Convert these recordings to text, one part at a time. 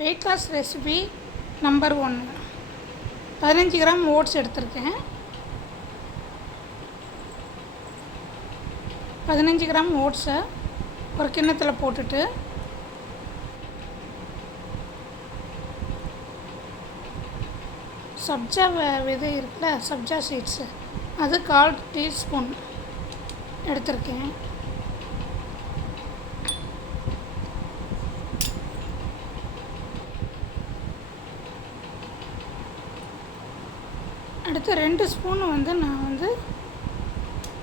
Wait loss recipe number 1. 15 gram oats எடுத்திருக்கேன். 15 gram ஓட்ஸை ஒரு கிண்ணத்தில் போட்டுட்டு சப்ஜா விதை இருக்குல்ல, சப்ஜா சீட்ஸு, அது 1/4 டீஸ்பூன் எடுத்திருக்கேன். அடுத்து 2 ஸ்பூன் நான்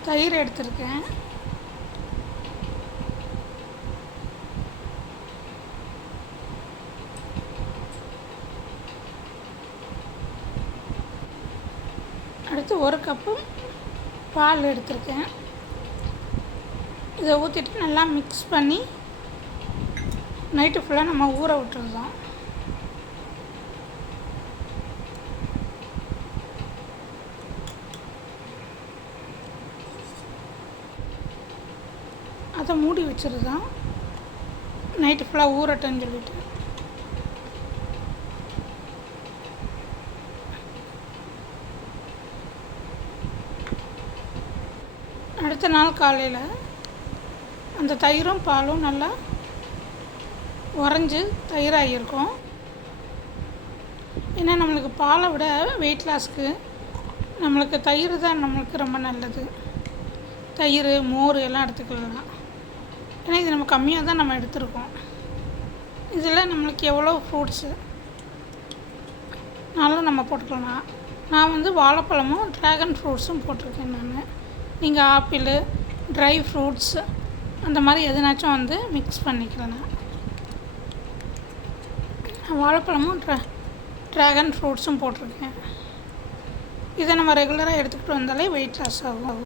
தயிர் எடுத்திருக்கேன். அடுத்து 1 கப்பு பால் எடுத்திருக்கேன். இதை ஊற்றிட்டு நல்லா மிக்ஸ் பண்ணி நைட்டு ஃபுல்லாக நம்ம ஊற விட்டுருந்தோம். அதை மூடி வச்சுருந்தோம் நைட்டு ஃபுல்லாக ஊறட்டுன்னு சொல்லிட்டு. அடுத்த நாள் காலையில் அந்த தயிரும் பாலும் நல்லா உறைஞ்சி தயிராகிருக்கும். ஏன்னா நம்மளுக்கு பாலை விட வெயிட் லாஸ்க்கு நம்மளுக்கு தயிர் தான் நம்மளுக்கு ரொம்ப நல்லது. தயிர், மோர் எல்லாம் எடுத்துக்கலாம். ஏன்னா இது நம்ம கம்மியாக தான் நம்ம எடுத்துருக்கோம். இதில் நம்மளுக்கு எவ்வளோ ஃப்ரூட்ஸுனாலும் நம்ம போட்டுக்கலாம். நான் வாழைப்பழமும் ட்ராகன் ஃப்ரூட்ஸும் போட்டிருக்கேன். நீங்கள் ஆப்பிள், ட்ரை ஃப்ரூட்ஸ் அந்த மாதிரி எதுனாச்சும் மிக்ஸ் பண்ணிக்கலாம். நான் வாழைப்பழமும் ட்ராகன் ஃப்ரூட்ஸும் போட்டிருக்கேன். இதை நம்ம ரெகுலராக எடுத்துக்கிட்டு வந்தாலே வெயிட் லாஸ் ஆகும்.